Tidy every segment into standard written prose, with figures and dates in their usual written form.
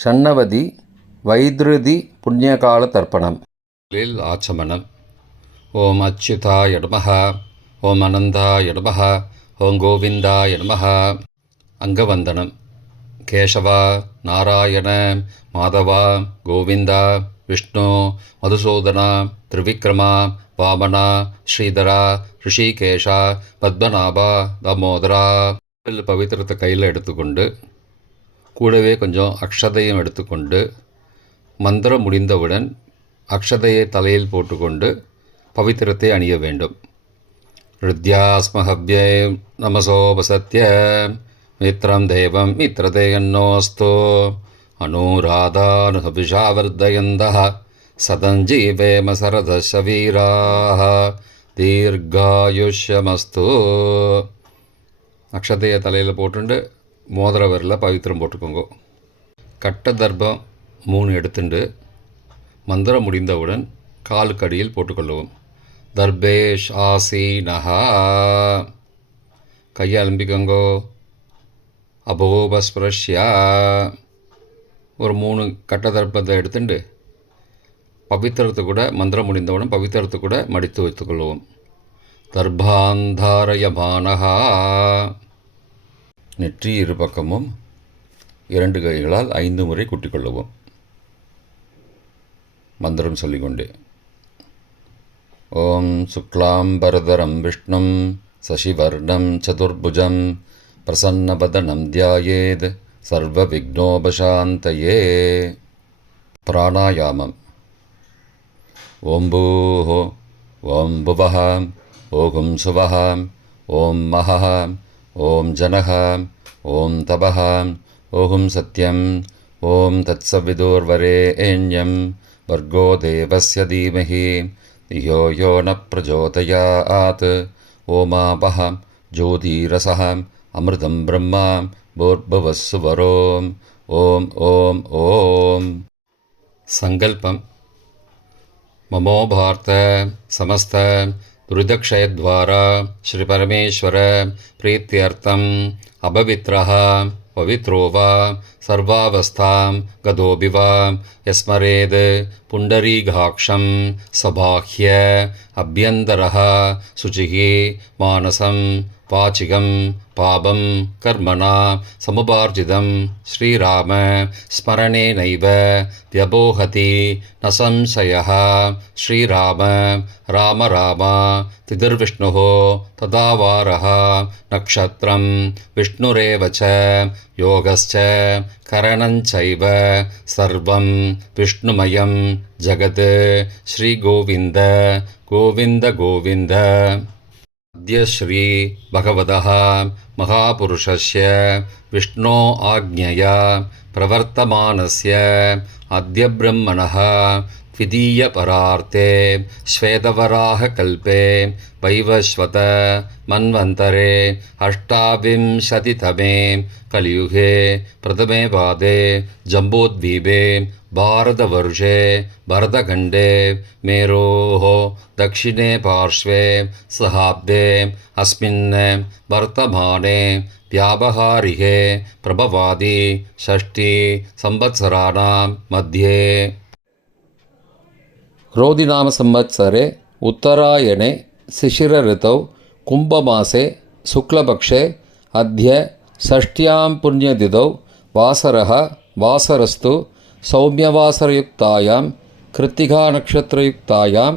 ஷண்ணவதி வைத்ருதி புண்ணியகால தர்ப்பணம். ஆச்சமனம். ஓம் அச்சுதாய நமஹ, ஓம் அனந்தாய நமஹ, ஓம் கோவிந்தாய நமஹ. அங்கவந்தனம். கேசவா, நாராயண, மாதவா, கோவிந்தா, விஷ்ணு, மதுசூதனா, திரிவிக்ரமா, வாமனா, ஸ்ரீதரா, ரிஷிகேஷா, பத்மநாபா, தாமோதரா. பவித்திரத்தை கையில் எடுத்துக்கொண்டு கூடவே கொஞ்சம் அக்ஷதையும் எடுத்துக்கொண்டு மந்திரம் முடிந்தவுடன் அக்ஷதையை தலையில் போட்டுக்கொண்டு பவித்திரத்தை அணிய வேண்டும். ருத்யாஸ்மஹவ்யே நமசோபசத்ய மித்ரம் தேவம் மித்ரதேயன்னோஸ்தோ அனுராதானுஹவிஷாவர்தயந்தः சதஞ்சீவேம சரதசவீராः தீர்காயுஷ்யமஸ்து. அக்ஷதையை தலையில் போட்டுண்டு மோதிர விரலில் பவித்திரம் போட்டுக்கோங்க. கட்ட தர்ப்பம் 3 எடுத்துண்டு மந்திரம் முடிந்தவுடன் காலுக்கடியில் போட்டுக்கொள்ளவும். தர்பேஷ் ஆசீனஹா. கையை அலம்பிக்கோங்கோ. அபோபஸ்பிரஷ்யா. ஒரு 3 கட்ட தர்ப்பத்தை எடுத்துட்டு பவித்திரத்தை கூட மந்திரம் முடிந்தவுடன் பவித்திரத்தை கூட மடித்து வைத்துக்கொள்வோம். தர்பாந்தாரயமானஹா. நெற்றி இரு பக்கமும் 2 கைகளால் 5 முறை குட்டிக்கொள்ளவும். மந்திரம் சொல்லிக்கொண்டே. ஓம் சுக்லாம்பரதரம் விஷ்ணும் சசிவர்ணம் சதுர்புஜம் பிரசன்னபதனம் தியாயேத் சர்வ விக்னோபசாந்தயே. பிராணாயாமம். ஓம் பூஹோ, ஓம் புவஹ, ஓம் சுவஹ, ஓம் மஹஹ, ஓம் ஜனஹ, ஓம் தபஹ, ஓம் சத்யம், ஓம் தத்சவிதுர்வரேண்யம் வர்கோ தேவஸ்ய தீமஹி தியோ யோ ந பிரச்சோதயாத். ஓமாபஹ ஜோதிரசஹ அமிர்தம் பிரம்மா பூர்புவஸ்ஸுவரோம். ஓம் ஓம் ஓம். சங்கல்பம். மமோ பார்த்த சமஸ்த துரிதக்ஷயத்வாரா ஸ்ரீ பரமேஸ்வர பிரீத்தியர்த்தம் அபவித்ரஹ பவித்ரோ வா சர்வாவஸ்தாம் கதோபி வா யஸ்மரேத் புண்டரீகாக்ஷம் சபாஹ்ய அப்யந்தரஹ சுச்சிஹி மானசம் வாச்சிகம் பாபம் கர்மணா சமுபார்ஜிதம் ஸ்ரீராம ஸ்மரணேனைவ வ்யபோஹதி ந சம்சயः. ஸ்ரீராம ராம ராம திதிர்விஷ்ணுः ததாவாரः நக்ஷத்ரம் விஷ்ணுரேவ ச யோகஸ்ச கரணஞ்சைவ சர்வம் விஷ்ணுமயம் ஜகத். ஸ்ரீகோவிந்த கோவிந்த கோவிந்த. அத்ய ஸ்ரீ பகவதः மகாபுருஷஸ்ய விஷ்ணோ ஆக்ஞயா பிரவர்த்தமானஸ்ய அத்ய பிரம்மணः த்விதீய பரார்த்தே ஸ்வேதவராக கல்பே வைவஸ்வத மன்வந்தரே அஷ்டாவிம்சதிதமே கலியுகே பிரதமே பாதே ஜம்போத்வீபே பாரதவர்ஷே பரதகண்டே மேரோः दक्षिणे पार्श्वे सहाब्दे अस्मिन् वर्तमाने व्यावहारिके प्रभवादि षष्ठी संवत्सराणां मध्ये. क्रोधिनाम संवत्सरे उत्तरायणे शिशिर ऋतौ कुम्भमासे शुक्लपक्षे अद्य षष्ट्यां पुण्यतिथौ वासरः वासरस्तु सौम्यवासरयुक्तायां कृत्तिका नक्षत्रयुक्तायां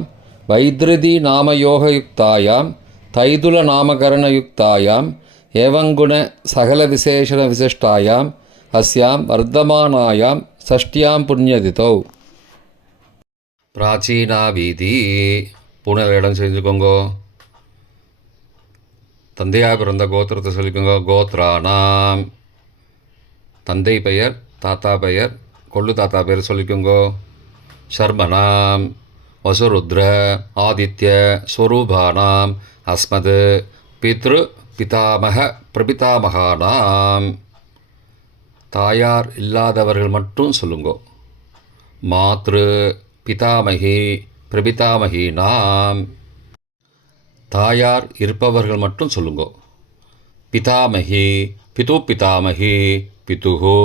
வைத்ருதி நாமயோகயுக்தாயாம் தைதுல நாமகரணயுக்தாயாம் ஏவங்குண சகல விசேஷண விசிஷ்டாயாம் அஸ்யாம் வர்த்தமானாயாம் ஷஷ்டியாம் புண்ணியதிதௌ. பிராச்சீனா வீதி. பூனல் இடம் செஞ்சுக்கோங்கோ. தந்தையாக பிறந்த கோத்திரத்தை சொல்லிக்கோங்க. கோத்ரானாம். தந்தை பெயர், தாத்தா பெயர், கொள்ளு தாத்தா பெயர் சொல்லிக்கோங்கோ. ஷர்மனாம் வசுருத்ர ஆதித்ய ஸ்வரூபானாம் அஸ்மத் பித்ரு பிதாமக பிரபிதாமகானாம். தாயார் இல்லாதவர்கள் மட்டும் சொல்லுங்கோ. மாத்ரு பிதாமகி பிரபிதாமகீனாம். தாயார் இருப்பவர்கள் மட்டும் சொல்லுங்கோ. பிதாமகி பிது பிதாமகி பிதுஹோ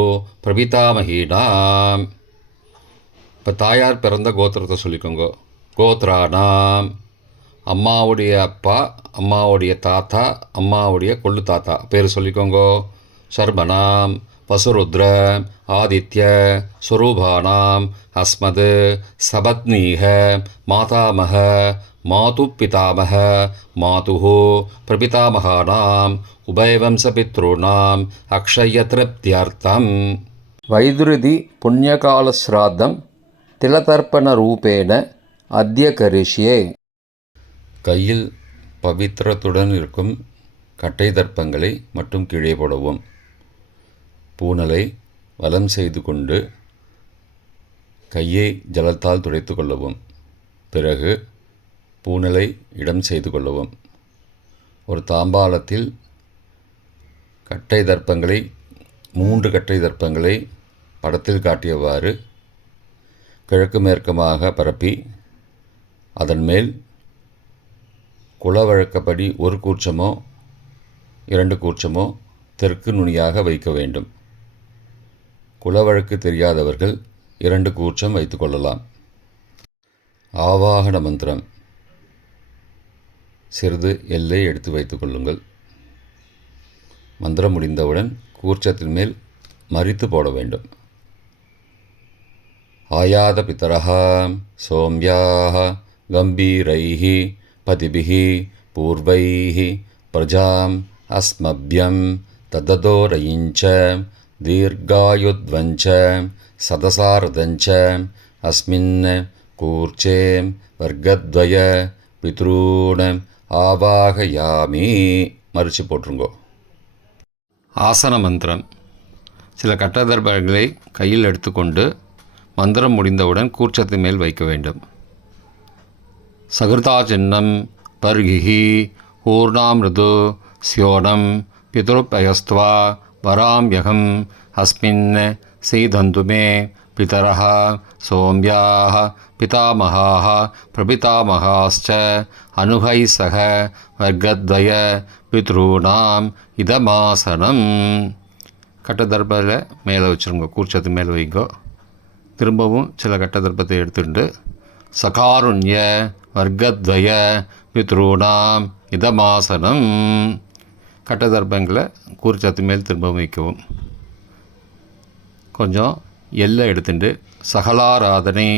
பிரபிதாமகீனாம். இப்போ தாயார் பிறந்த கோத்திரத்தை சொல்லிக்கோங்க. கோத்ரானாம், அம்மாவுடைய அப்பா, அம்மாவுடைய தாத்தா, அம்மாவுடைய கொள்ளு தாத்தா பேர் சொல்லிக்கோங்க. சர்மனாம் வசுருத்ர ஆதித்ய ஸ்வரூபானாம் அஸ்மத் சபத்னீக மாதாமக மாது பிதாமக மாதுஹோ பிரபிதாமகானாம் உபயவம்சபித்ருணாம் அக்ஷயத்ருப்தியர்த்தம். வைதுருதி புண்ணியகாலஸ்ராத்தம் திலதர்ப்பணரூபேண அத்ய கரிஷ்யே. கையில் பவித்திரத்துடன் இருக்கும் கட்டை தர்ப்பங்களை மட்டும் கீழே போடவும். பூனலை வலம் செய்து கொண்டு கையை ஜலத்தால் துடைத்து கொள்ளவும். பிறகு பூனலை இடம் செய்து கொள்ளவும். ஒரு தாம்பாளத்தில் கட்டை தர்ப்பங்களை 3 கட்டை தர்ப்பங்களை படத்தில் காட்டியவாறு கிழக்கு மேற்குமாக பரப்பி அதன் மேல் குலவழக்கப்படி 1 கூர்ச்சமோ 2 கூர்ச்சமோ தெற்கு நுனியாக வைக்க வேண்டும். குலவழக்கு தெரியாதவர்கள் 2 கூர்ச்சம் வைத்து கொள்ளலாம். ஆவாகன மந்திரம். சிறிது எல்லை எடுத்து வைத்து கொள்ளுங்கள். மந்திரம் முடிந்தவுடன் கூர்ச்சத்தின் மேல் மரித்து போட வேண்டும். ஆயாத பிதரஹ சோம்யாஹ கம்பீரைஹி பதிபிஹி பூர்வைஹி பிரஜாம் அஸ்மப்யம் தததோரயிஞ்ச தீர்காயுத்வஞ்ச சதசாரதஞ்ச அஸ்மின் கூர்ச்சே வர்க்கத்வய பித்ரூண ஆவாகயாமி. மறித்து போட்டுருங்கோ. ஆசன மந்திரம். சில கட்டதர்பங்களை கையில் எடுத்துக்கொண்டு மந்திரம் முடிந்தவுடன் கூர்ச்சத்தின் மேல் வைக்க வேண்டும். சகிருதா சின்னம் பர்கிஹி ஊர்ணாமிருது ஸ்யோனம் பிதுருப்பயஸ்துவா வராம்யகம் அஸ்மின் சீதந்து மே பிதரஹ சோம்யாஹ பிதாமகாஹ பிரபிதாமகாஸ்ச அனுகை சக வர்க்கத்வய பித்ருணாம் இதமாசனம். கட்டதர்பத்தில் மேலே வச்சுருங்க. கூர்ச்சத்து மேலே வைங்கோ. திரும்பவும் சில கட்டதர்ப்பத்தை எடுத்துட்டு சகாருண்ய வர்க்கத்வய பித்ருணாம் இதமாசனம். கட்டதர்ப்பங்களை கூர்ச்சத்து மேல் திரும்பவும் வைக்கவும். கொஞ்சம் எல்லை எடுத்துட்டு சகலாராதனை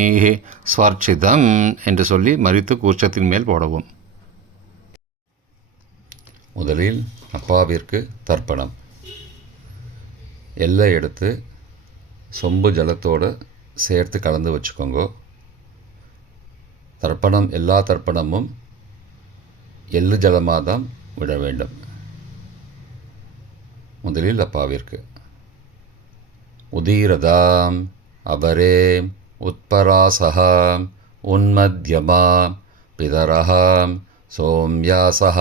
ஸ்வர்ச்சிதம் என்று சொல்லி மறித்து கூர்ச்சத்தின் மேல் போடவும். முதலில் அப்பாவிற்கு தர்ப்பணம். எல்லை எடுத்து சொம்பு ஜலத்தோடு சேர்த்து கலந்து வச்சுக்கோங்க. தர்ப்பணம் எல்லா தர்ப்பணமும் எள்ளு ஜலமாக தான் விட வேண்டும். முதலில் அப்பாவிற்கு. உதீரதாம் அபரே உத்பராசகாம் உன்மத்யமாம் பிதரஹாம் சோம்யாசஹ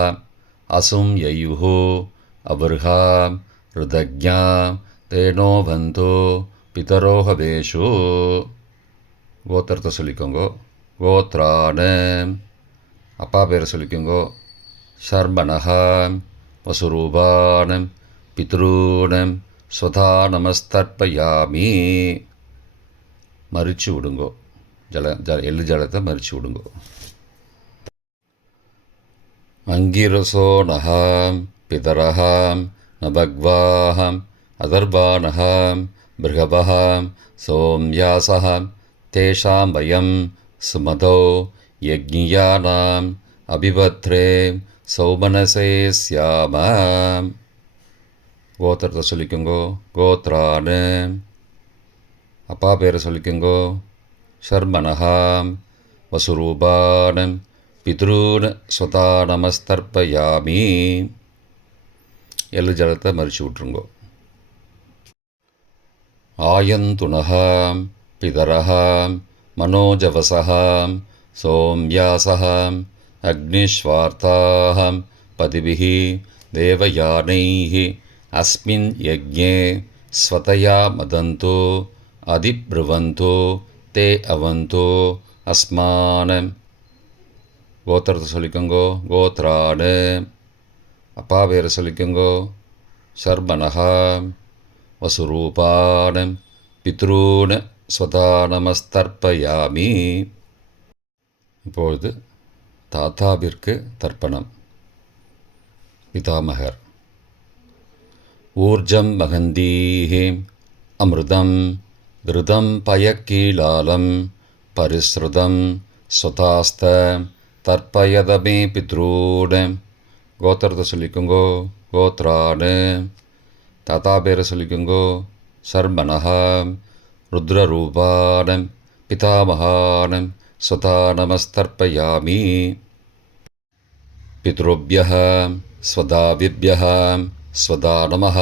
அசும் யயுஹு அபர்ஹாம் ருதக்ஞாம் தேனோ பந்தோ பிதரோஹவேஷு. கோத்திரத்தை சொல்லிக்கோங்கோ. கோத்ரான. அப்பா பேரை சொல்லிக்கோங்கோ. ஷர்மணஹாம் வசுரூபானம் பித்ரூணம் ஸ்வதா நமஸ்தர்ப்பயாமி. மறித்து விடுங்கோ. எள்ளு ஜலத்தை மறித்து விடுங்கோ. அங்கிரசோனஹாம் பிதரஹாம் நபக்வாஹாம் அதர்வானஹாம் பிருகவஹாம் சோம்யாசஹாம் தேஷாம் வயம் சுமதோ யக்ஞியானாம் அபிபத்ரே சௌமனசே ஸ்யாமாம். கோத்திரத்தை சொல்லிக்கோங்கோ. கோத்ரானு. அப்பா பேரை சொல்லிக்கோங்கோ. ஷர்மணஹாம் வசுரூபானம் பித்ரூன் ஸ்வதா நமஸ்தர்ப்பயாமி. எள்ளு ஜலத்தை மறித்து விட்ருங்கோ. ஆயந்துணஹாம் பிதரஹாம் மனோஜவசஹாம் சோம்யாசஹாம் அக்னிஸ்வார்த்தாஹாம் பதிபிஹி தேவயானைஹி அஸ்மின் யக்ஞே ஸ்வதயா மதந்தோ அதிப்ருவந்தோ தே அவந்தோ அஸ்மானம். கோத்திரத்தை சொல்லிக்கோங்கோ. கோத்ரானு. அப்பா பேரை சொல்லிக்கோங்கோ. ஷர்மணஹாம் வசுரூபான் பித்ரூன் ஸ்வதா நமஸ்தர்ப்பயாமி. இப்பொழுது தாத்தாவிற்கு தர்ப்பணம். பிதாமகர். ஊர்ஜம் மகந்தீஹி அமிர்தம் கிருதம் பயக்கீலாலம் பரிஸ்ருதம் ஸ்வதாஸ்த தர்ப்பயதமே பித்ரூன். கோத்திரத்தை சொல்லிக்கோங்கோ. கோத்ரான். தாத்தா பேரை சொல்லிக்கோங்கோ. சர்மனஹா ருத்ரரூபான் பிதாமகான் ஸ்வதா நமஸ்தர்ப்பயாமி. பித்ருभ्यः स्वदाविभ्यः स्वदा नमः.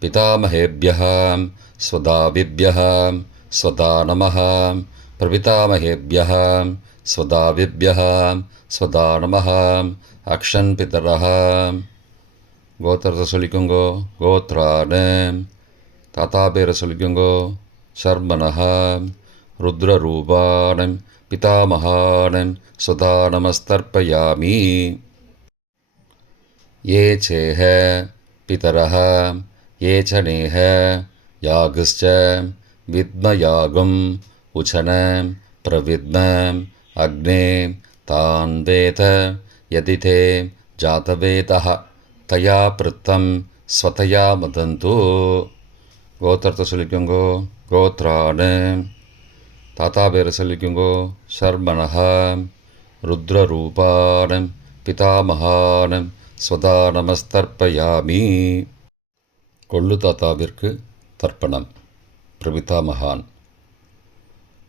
पितामहेभ्यः स्वदाविभ्यः स्वदा नमः. प्रपितामहेभ्यः स्वदाविभ्यः स्वदा नमः. अक्षन् पितरः. கோத்திரத்தை சொல்லிக்கோங்கோ. கோத்ரான். தாத்தா பேரை சொல்லிக்கோங்கோ. சர்மனஹா ருத்ரரூபான் பிதாமகான் ஸ்வதா நமஸ்தர்ப்பயாமி. ये चेह पितरः ये च नेह यागश्च विद्मयागम् उचन प्रविद्म अग्ने तान् वेद यदि ते जातवेदः तया पृत्तं स्वतया मदन्तु. கோத்திரத்தை சொல்லிக்கோங்கோ. கோத்ரான். தாத்தா பேரை சொல்லிக்கோங்கோ. சர்மனஹா ருத்ரரூபான் பிதாமகான் ஸ்வதா நமஸ்தர்ப்பயாமி. கொள்ளு தாத்தாவிற்கு தர்ப்பணம். பிரபிதாமகான்.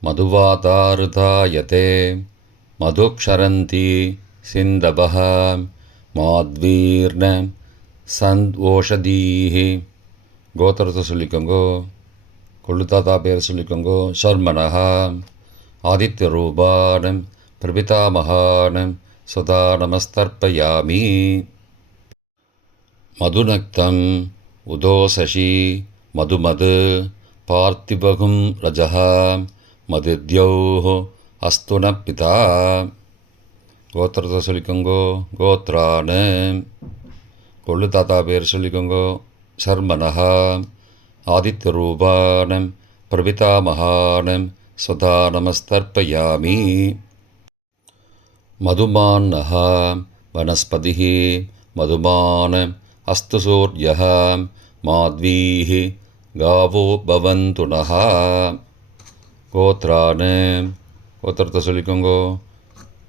மதுவாதாருதாயதே மதுக்ஷரந்தி சிந்தபஹ மாத்வீர்ண சந்த்வோஷதீஹி. கோத்திரத்தை சொல்லிக்கோங்கோ. கொள்ளு தாத்தா பேர் சொல்லிக்கோங்கோ. சர்மனஹா ஆதித்யரூபான் பிரபிதாமகான் ஸ்வதா நமஸ்தர்ப்பயாமி. மதுநக்தம் உதோசசி மதுமது பார்த்திபகும் ரஜः மதித்யௌः அஸ்து ந பிதா. கோத்திரத்தை சொல்லிக்கோங்கோ. கோத்ரான். கொள்ளு தாத்தா பேர் சொல்லிக்கோங்கோ. சர்மனஹா ஆதித்யரூபான் பிரபிதாமகான் ஸ்வதா நமஸ்தர்ப்பயாமி. மதுமான்னः वनस्पतिः मधुमान् अस्तु सूर्यः माध्वीः गावो भवन्तु नः. கோத்ரான். கோத்திரத்தை சொல்லிக்கோங்கோ.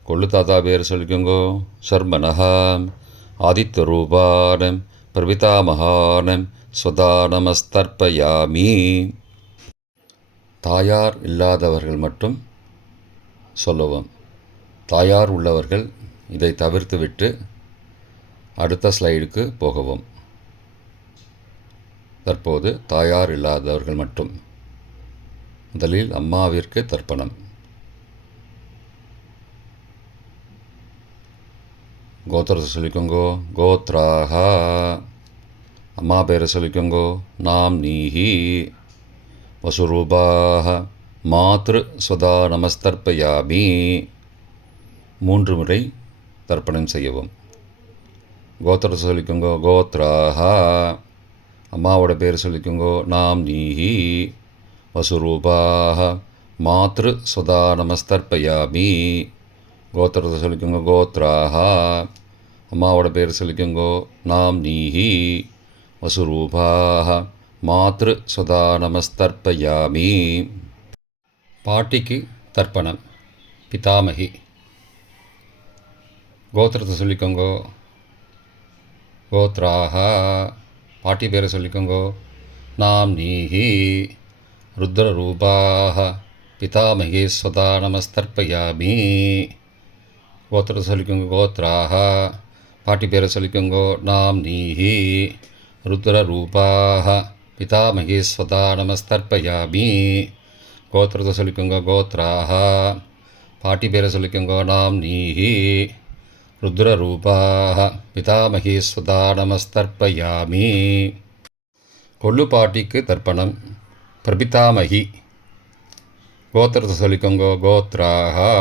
கொள்ளு தாத்தா பேர் சொல்லிக்கோங்கோ. சர்மனஹா ஆதித்யரூபான் பிரபிதாமகான் ஸ்வதா நமஸ்தர்ப்பயாமி. தாயார் இல்லாதவர்கள் மட்டும் சொல்லவும். தாயார் உள்ளவர்கள் இதை தவிர்த்துவிட்டு அடுத்த ஸ்லைடுக்கு போகவும். தற்போது தாயார் இல்லாதவர்கள் மட்டும். முதலில் அம்மாவிற்கு தர்ப்பணம். கோத்திரத்தை சொல்லிக்கோங்கோ. கோத்ராஹா. அம்மா பேரை சொல்லிக்கோங்கோ. நாம் நீஹி வசுரூபாஹ மாத்ரு ஸ்வதா நமஸ்தர்ப்பயாமி. 3 முறை தர்ப்பணம் செய்யவும். கோத்திரத்தை சொல்லிக்கோங்கோ. கோத்ராஹா. அம்மாவோட பேர் சொல்லிக்கோங்கோ. நாம் நீஹி வசுரூபாஹ மாத்ரு ஸ்வதா நமஸ்தர்ப்பயாமி. கோத்திரத்தை சொல்லிக்கோங்கோ. கோத்ராஹா. அம்மாவோட பேர் சொல்லிக்கோங்கோ. நாம் நீஹி வசுரூபாஹ மாத்ரு ஸ்வதா நமஸ்தர்ப்பயாமி. பாட்டிக்கு தர்ப்பணம். பிதாமகி. கோத்திரத்தை சொல்லிக்கோங்கோ. கோத்ராஹா. பாட்டி பேரை சொல்லிக்கோங்கோ. நாம் நீஹி ருத்ரரூபாஹ பிதாமகி ஸ்வதா நமஸ்தர்ப்பயாமி. கோத்திரத்தை சொல்லிக்கோங்கோ. கோத்ராஹா. பாட்டி பேரை சொல்லிக்கோங்கோ. நாம் நீஹி ருத்ரரூபாஹ பிதாமகி ஸ்வதா நமஸ்தர்ப்பயாமி. கோத்திரத்தை சொல்லிக்கோங்கோ. கோத்ராஹா. பாட்டி பேரை சொல்லிக்கோங்கோ. நாம் நீஹி ருத்ரரூபாஹ பிதாமகி ஸ்வதா நமஸ்தர்ப்பயாமி. கொள்ளு பாட்டிக்கு தர்ப்பணம். பிரபிதாமகி. கோத்திரத்தை சொல்லிக்கோங்கோ. கோத்ராஹா.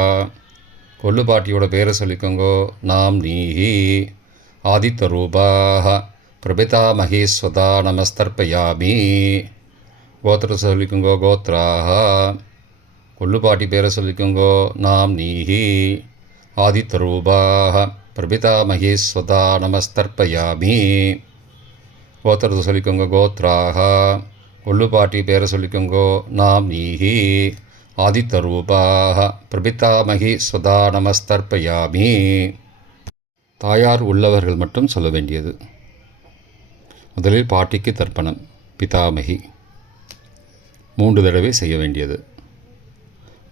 கொள்ளு பாட்டியோட பேரை சொல்லிக்கோங்கோ. நாம் நீஹி ஆதித்யரூபாஹ பிரபிதாமகி ஸ்வதா நமஸ்தர்ப்பயாமி. கோத்திரத்தை சொல்லிக்கோங்கோ கோத்ராக. கொள்ளுப்பாட்டி பேரை சொல்லிக்கோங்கோ நாம் நீஹி. ஆதித்தரூபாக பிரபிதாமகி ஸ்வதா நமஸ்தர்ப்பயாமி. கோத்திரத்தை சொல்லிக்கோங்க கோத்ராக. கொள்ளுப்பாட்டி பேரை சொல்லிக்கோங்கோ நாம் நீஹி. ஆதித்தரூபாக பிரபிதாமகி ஸ்வதா நமஸ்தர்ப்பயாமி. தாயார் உள்ளவர்கள் மட்டும் சொல்ல வேண்டியது. முதலில் பாட்டிக்கு தர்ப்பணம். பிதாமகி 3 தடவை செய்ய வேண்டியது.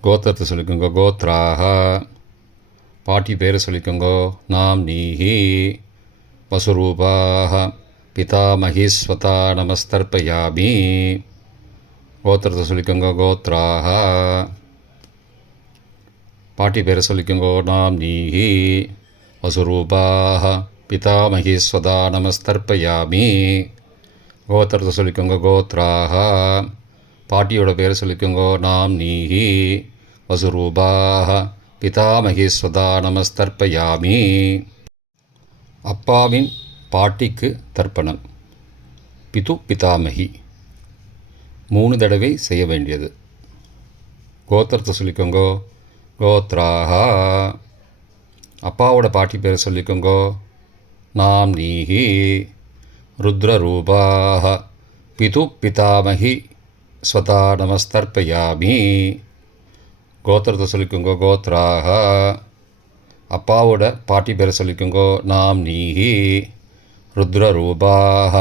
கோத்திரத்தை சொல்லிக்கோங்க கோத்ராக. பாட்டி பேரை சொல்லிக்கோங்கோ நாம் நீஹி. வசுரூபாக பிதாமகி ஸ்வதா நமஸ்தர்ப்பயாமி. கோத்திரத்தை சொல்லிக்கோங்க கோத்ராக. பாட்டி பேரை சொல்லிக்கோங்கோ நாம் நீஹி. வசுரூபாக பிதாமகி ஸ்வதா நமஸ்தர்ப்பயாமி. கோத்திரத்தை சொல்லிக்கோங்க கோத்ராக. பாட்டியோட பேரை சொல்லிக்கோங்கோ நாம் நீஹி. வசுரூபாக பிதாமகி ஸ்வதா நமஸ்தர்ப்பயாமி. அப்பாவின் பாட்டிக்கு தர்ப்பணம். பிது பிதாமகி 3 தடவை செய்ய வேண்டியது. கோத்திரத்தை சொல்லிக்கோங்கோ கோத்ராக. அப்பாவோட பாட்டி பேரை சொல்லிக்கோங்கோ நாம் நீஹி. ருத்ரரூபாக பிது பிதாமகி ஸ்வதா நமஸ்தர்ப்பயாமி. கோத்திரத்தை சொல்லிக்கோங்கோ கோத்ராக. அப்பாவோட பாட்டி பேரை சொல்லிக்கோங்கோ நாம் நீஹி. ருத்ரரூபாக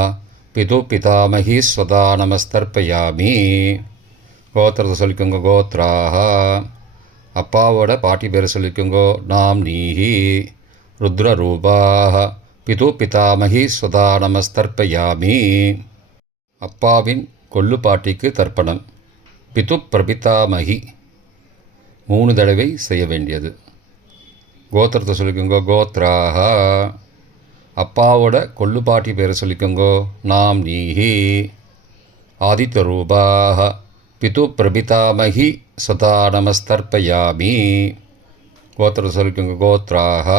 பிது பிதாமகி ஸ்வதா நமஸ்தர்ப்பயாமி. கோத்திரத்தை சொல்லிக்கோங்க கோத்ராக. அப்பாவோட பாட்டி பேரை சொல்லிக்கோங்கோ நாம் நீஹி. ருத்ரரூபாக பிது பிதாமகி ஸ்வதா நமஸ்தர்ப்பயாமி. அப்பாவின் கொள்ளு பாட்டிக்கு தர்ப்பணம். பிது பிரபிதாமகி 3 தடவை செய்ய வேண்டியது. கோத்திரத்தை சொல்லிக்கோங்கோ கோத்ராக. அப்பாவோட கொள்ளு பாட்டி பேரை சொல்லிக்கோங்கோ நாம் நீஹி. ஆதித்தரூபாக பிது பிரபிதாமகி ஸ்வதா நமஸ்தர்ப்பயாமி. கோத்திரத்தை சொல்லிக்கோங்க கோத்ராக.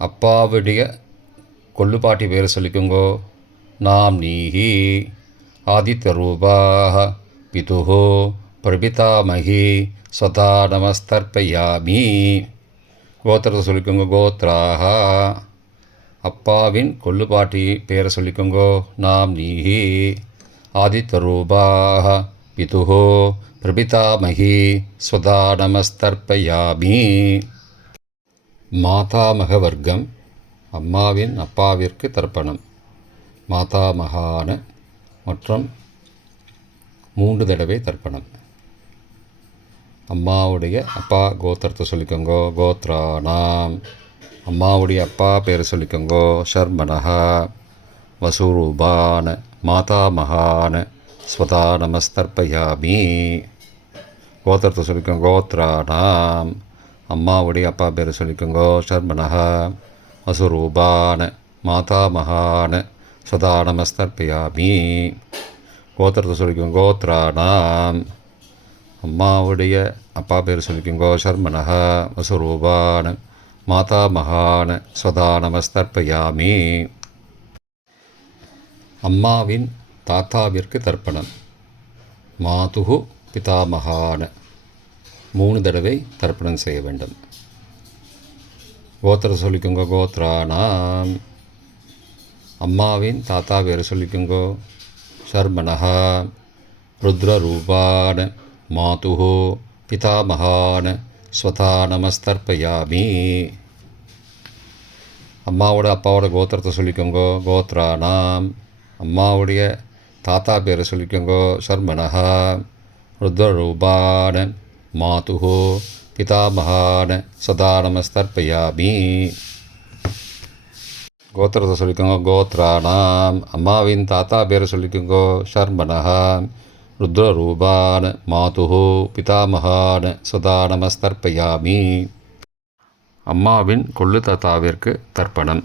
அப்பாவுடைய கொள்ளுப்பாட்டி பேரை சொல்லிக்கோங்கோ நாம் நீஹி. ஆதித்தரூபாக பிதுஹோ பிரபிதாமகி ஸ்வதா நமஸ்தர்ப்பயாமி. கோத்திரத்தை சொல்லிக்கோங்க கோத்ராக. அப்பாவின் கொள்ளுப்பாட்டி பேரை சொல்லிக்கோங்கோ நாம் நீஹி. ஆதித்தரூபாக பிதுஹோ பிரபிதாமகி ஸ்வதா நமஸ்தர்ப்பயாமி. மாதாமக வர்க்கம். அம்மாவின் அப்பாவிற்கு தர்ப்பணம். மாதாமகான மற்றும் 3 தடவை தர்ப்பணம். அம்மாவுடைய அப்பா கோத்திரத்தை சொல்லிக்கோங்கோ கோத்ரானாம். அம்மாவுடைய அப்பா பேரை சொல்லிக்கோங்கோ ஷர்மனஹா. வசூரூபான மாதாமகான ஸ்வதா நமஸ்தர்ப்பயாமி. கோத்திரத்தை சொல்லிக்கோங்க கோத்ரானாம். அம்மாவுடைய அப்பா பேரை சொல்லிக்கோங்கோ ஷர்மனஹா. வசுரூபான மாதாமகான ஸ்வதா நமஸ்தர்ப்பயாமி. கோத்திரத்தை சொல்லிக்கோங்க கோத்ரானாம். அம்மாவுடைய அப்பா பேர் சொல்லிக்கோங்கோ ஷர்மனஹா. வசுரூபான மாதாமகான ஸ்வதா நமஸ்தர்ப்பயாமி. அம்மாவின் தாத்தாவிற்கு தர்ப்பணம். மாதுகு பிதாமகான 3 தடவை தர்ப்பணம் செய்ய வேண்டும். கோத்திர சொல்லிக்கோங்க கோத்ரானாம். அம்மாவின் தாத்தா பேர் சொல்லிக்கோங்கோ ஷர்மனஹா. ருத்ரரூபான மாதுஹோ பிதாமகான ஸ்வதா நமஸ்தர்ப்பயாமி. அம்மாவோட அப்பாவோட கோத்திரத்தை சொல்லிக்கோங்கோ கோத்ரானாம். அம்மாவுடைய தாத்தா பேரை சொல்லிக்கோங்கோ ஷர்மனஹா. ருத்ரரூபான மாதுஹோ பிதாமகான சதா நமஸ்தர்ப்பயாமி. கோத்திரத்தை சொல்லிக்கோங்க கோத்ரானாம். அம்மாவின் தாத்தா பேரை சொல்லிக்கோங்கோ ஷர்மனஹா. ருத்ரரூபான மாதுஹோ பிதாமகான சதா நமஸ்தர்ப்பயாமி. அம்மாவின் கொள்ளு தாத்தாவிற்கு தர்ப்பணம்.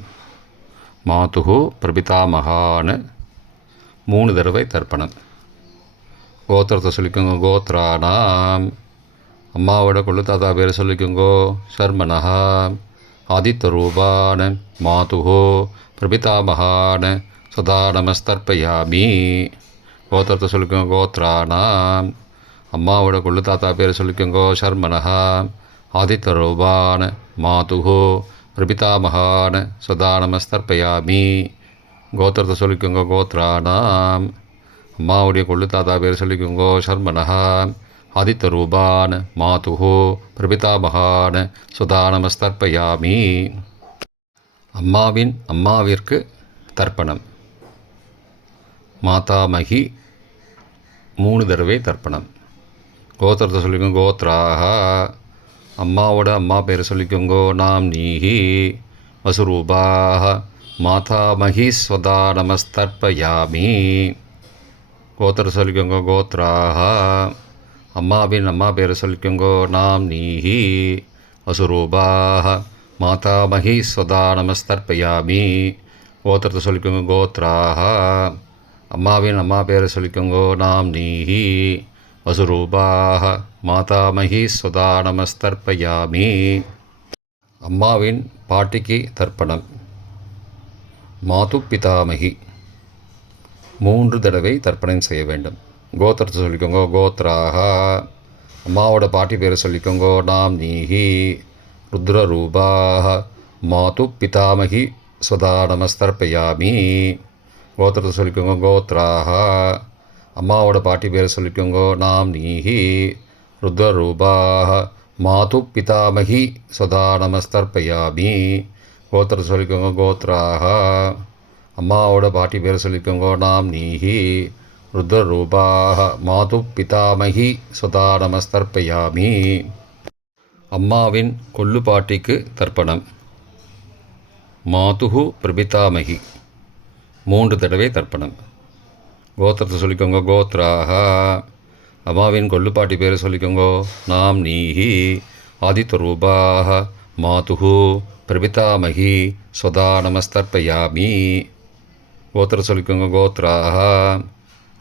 மாதுஹோ பிரபிதாமகான 3 தடவை தர்ப்பணம். கோத்திரத்தை சொல்லிக்கோங்க கோத்ரானாம். அம்மாவோட கொள்ளு தாத்தா பேரை சொல்லிக்கோங்கோ ஷர்மனஹா. ஆதித்தரூபான மாதுஹோ பிரபிதாமகான சதா நமஸ்தர்ப்பயாமி. கோத்திரத்தை சொல்லிக்கோங்க. கோத்ரானாம். அம்மாவோட கொள்ளு தாத்தா பேர் சொல்லிக்கோங்க. சர்மனஹா. ஆதித்தரூபான மாதுஹோ பிரபிதாமகான சதா நமஸ்தர்ப்பயாமி. கோத்திரத்தை சொல்லிக்கோங்க. கோத்ரானாம். அம்மாவுடைய கொள்ளு தாத்தா பேர் சொல்லிக்கோங்க. சர்மனஹா. ஆதித்தரூபான் மாதுஹோ பிரபிதாமகான சுதா நமஸ்தர்ப்பயாமி. அம்மாவிற்கு தர்ப்பணம். மாதாமகி 3 தடவை தர்ப்பணம். கோத்திரத்தை சொல்லிக்கோங்க. கோத்ராக. அம்மாவோட அம்மா பேர் சொல்லிக்கோங்க. நாம் நீஹி வசுரூபாக மாதாமகி ஸ்வதா நமஸ்தர்ப்பயாமி. கோத்திரத்தை சொல்லிக்கோங்க. கோத்ராக. அம்மாவின் அம்மா பேர் சொல்லிக்கோங்க. நாம் நீஹி வசுரூபாக மாதாமகி ஸ்வதா நமஸ்தர்ப்பயாமி. கோத்திரத்தை சொல்லிக்கோங்க. கோத்ராக. அம்மாவின் அம்மா பேரை சொல்லிக்கோங்க. நாம் நீஹி வசுரூபாக மாதாமகி ஸ்வதா நமஸ்தர்ப்பயாமி. அம்மாவின் பாட்டிக்கு தர்ப்பணம். மாது பிதாமகி 3 தடவை தர்ப்பணம் செய்ய வேண்டும். கோத்திரத்தை சொல்லிக்கோங்க. கோத்ராக. அம்மாவோட பாட்டி பேரை சொல்லிக்கோங்க. நாம் நீஹி ருத்ரரூபாக மாது பிதாமகி ஸ்வதா நமஸ்தர்ப்பயாமி. கோத்திரத்தை சொல்லிக்கோங்க. கோத்ராக. அம்மாவோட பாட்டி பேரை சொல்லிக்கோங்க. நாம் நீஹி ருத்ரரூபாக மாது பிதாமகி ஸ்வதா நமஸ்தர்ப்பயாமி. கோத்திரத்தை சொல்லிக்கோங்க. கோத்ராக. அம்மாவோட பாட்டி பேரை சொல்லிக்கோங்க. நாம் நீஹி ருத்ரரூபாக மாது பிதாமகி ஸ்வதா நமஸ்தர்ப்பயாமி. அம்மாவின் கொள்ளு பாட்டிக்கு தர்ப்பணம். மாதுஹு பிரபிதாமகி 3 தடவை தர்ப்பணம். கோத்திரத்தை சொல்லிக்கோங்க. கோத்ராக. அம்மாவின் கொள்ளு பாட்டி பேரை சொல்லிக்கோங்க. நாம் நீஹி ஆதித்யரூபாக மாதுஹு பிரபிதாமகி ஸ்வதா நமஸ்தர்ப்பயாமி. கோத்திரத்தை சொல்லிக்கோங்க. கோத்ராக.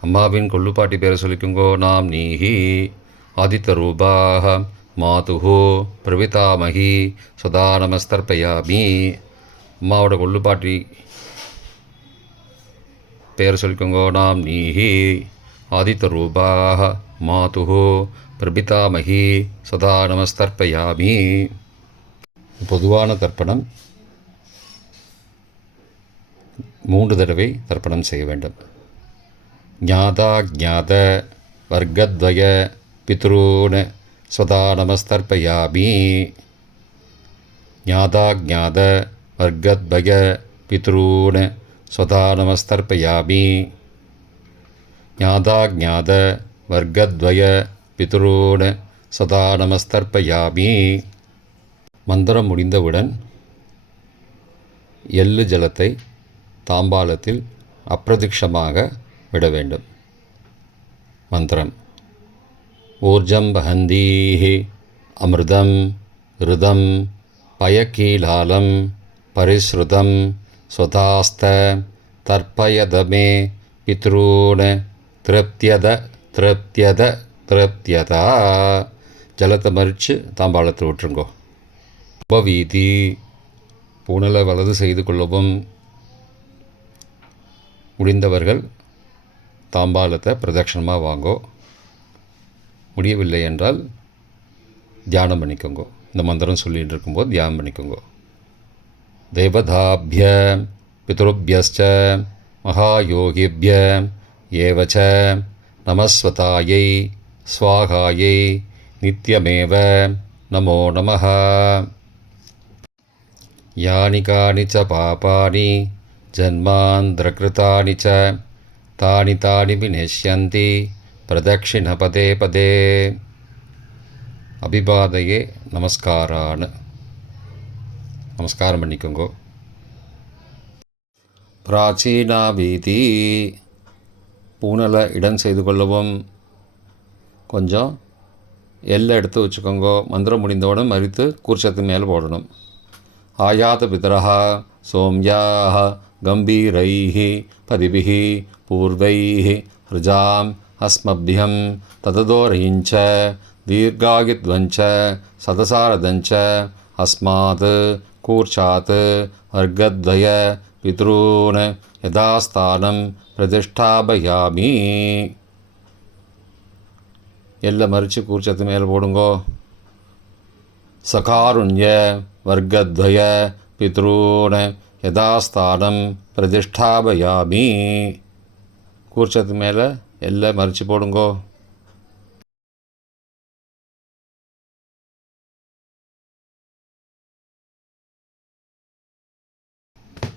அம்மாவின் கொள்ளு பாட்டி பேரை சொல்லிக்கோங்க. நாம் நீஹி ஆதித்யரூபாக மாதுஹு பிரபிதாமகி ஸ்வதா நமஸ்தர்ப்பயாமி. அம்மாவோட கொள்ளு பாட்டி பேர் சொல்லிக்கோங்க. நாம் நீஹி ஆதித்யரூபாக மாதுஹு பிரபிதாமகி சதா நமஸ்தர்ப்பயாமி. பொதுவான தர்ப்பணம் 3 தடவை தர்ப்பணம் செய்ய வேண்டும். ஞாதா ஞாத வர்க்கத்வய பித்ரூன் ஸ்வதா நமஸ்தர்ப்பயாமி. ஞாதா ஞாத வர்க்கத்வய பித்ரூன் ஸ்வதா நமஸ்தர்ப்பயாமி. ஞாதா ஞாத வர்க்கத்வய பித்ரூன் சதா நமஸ்தர்ப்பயாமி. மந்திரம் முடிந்தவுடன் எள்ளு ஜலத்தை தாம்பாலத்தில் அப்பிரதிக்ஷமாக விட வேண்டும். மந்திரம். ஊர்ஜம் வஹந்தீஹி அமிர்தம் ருதம் பயக்கீலாலம் பரிஸ்ருதம் ஸ்வதாஸ்த தர்ப்பயதமே பித்ரூன் திருப்தியத திருப்தியத திருப்தியதா. ஜலத்தை மறித்து தாம்பாளத்தில் விட்டுருங்கோ. உபவீதி. பூணலை வலது செய்து கொள்ளவும். முடிந்தவர்கள் தாம்பாலத்தை பிரதட்சணமாக வாங்கோ. முடியவில்லை என்றால் தியானம் பண்ணிக்கோங்க. இந்த மந்திரம் சொல்லிகிட்டு இருக்கும்போது தியானம் பண்ணிக்கோங்க. தேவதாபிய பித்ருபியஸ்ச மகாயோகிபிய ஏவச்ச நமஸ்வதாயை ஸ்வாகாயை நித்யமேவ நமோ நமः. யானி கானி ச பாபானி ஜன்மாந்திரகிருதானி ச தானி தானி விநஷ்யந்தி பிரதக்ஷிண பதே பதே. அபிபாதையே நமஸ்காரான்னு நமஸ்காரம் பண்ணிக்கோங்கோ. பிராச்சீனா வீதி. பூனலை இடம் செய்து கொள்ளவும். கொஞ்சம் எல்லை எடுத்து வச்சுக்கோங்க. மந்திரம் முடிந்தவுடன் மறித்து கூர்ச்சத்து மேலே போடணும். ஆயாத பிதரஹ சோம்யாஹ கம்பீரைஹி பதிபிஹி பூர்வைஹி ருஜாம் அஸ்மபியம் தததோரயிஞ்ச தீர்காயுத்வஞ்ச சதசாரதஞ்ச அஸ்மாத் கூர்ச்சாத் வர்க்கத்வய பித்ரூன் யதாஸ்தானம் பிரதிஷ்டாபயாமி. எல்லாம் மறித்து கூர்ச்சத்து மேலே போடுங்கோ. சகாருண்ய வர்க்கத்வய பித்ரூன் யதாஸ்தானம் பிரதிஷ்டாபயாமி. கூர்ச்சத்து மேலே எல்லாம் மறித்து போடுங்கோ.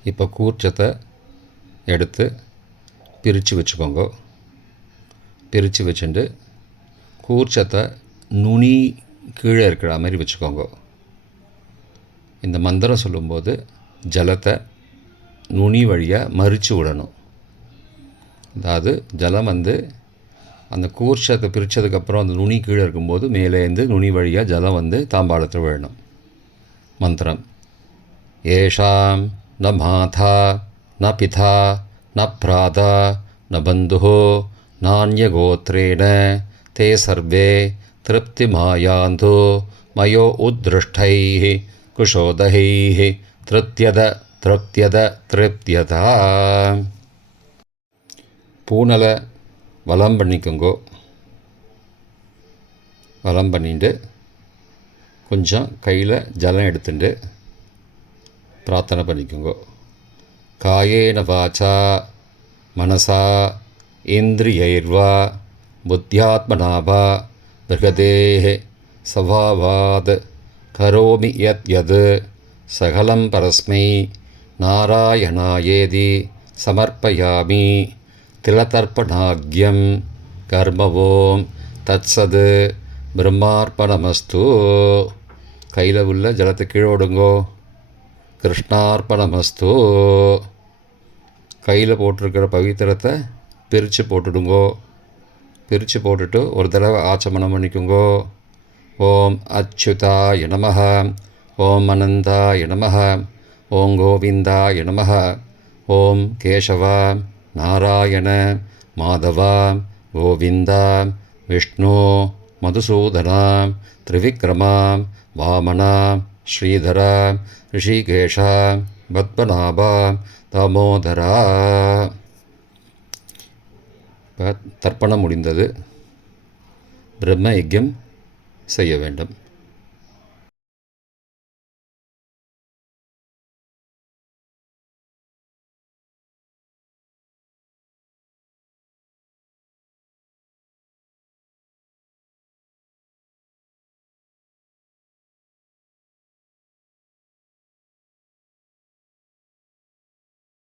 இப்போ கூர்ச்சத்தை எடுத்து பிரித்து வச்சுக்கோங்க. பிரித்து வச்சுட்டு கூர்ச்சத்தை நுனி கீழே இருக்கிற மாதிரி வச்சுக்கோங்க. இந்த மந்திரம் சொல்லும்போது ஜலத்தை நுனி வழியாக மறித்து விடணும். அதாவது ஜலம் அந்த கூர்ச்சத்தை பிரித்ததுக்கப்புறம் அந்த நுனி கீழே இருக்கும்போது மேலேருந்து நுனி வழியாக ஜலம் தாம்பாளத்தில் விழணும். மந்திரம்: ஏஷாம் ந மாதா ந பிதா ந பிராதா ந பந்துஹோ நான்யகோத்ரேண தே சர்வே திருப்திமாயாந்தோ மயோ உத்ருஷ்டைः குஷோதகைः திருப்தியத திருப்தியத திருப்தியதா. பூனலை வலம் பண்ணிக்கோங்கோ. வலம் பண்ணிட்டு கொஞ்சம் கையில் ஜலம் எடுத்துட்டு பிரார்த்தனை பண்ணிக்கோங்க. காயேன வாச்சா மனசா இந்திரியைர்வா புத்தியாத்மனாவா பிரகதேஹ சவாவாத் கரோமி யத் யத் சகலம் பரஸ்மை நாராயணாயேதி சமர்ப்பயாமி. திலதர்ப்பணாக்யம் கர்மவோம் தத்சத் பிரம்மார்ப்பணமஸ்து. கையில் உள்ள ஜலத்தை கீழோடுங்கோ. கிருஷ்ணார்ப்பணமஸ்து. கையில் போட்டிருக்கிற பவித்திரத்தை பிரித்து போட்டுடுங்கோ. பிரித்து போட்டுட்டு ஒரு தடவை ஆச்சமனம் பண்ணிக்குங்கோ. ஓம் அச்சுதாய நமஹ, ஓம் அனந்தாய நமஹ, ஓம் கோவிந்தாய நமஹ, ஓம் கேசவ நாராயண மாதவ கோவிந்த விஷ்ணு மதுசூதன திரிவிக்ரம வாமன ஸ்ரீதர ரிஷிகேஷ பத்மநாப தாமோதரா. இப்போ தர்ப்பணம் முடிந்தது. பிரம்ம யஜ்யம் செய்ய வேண்டும்.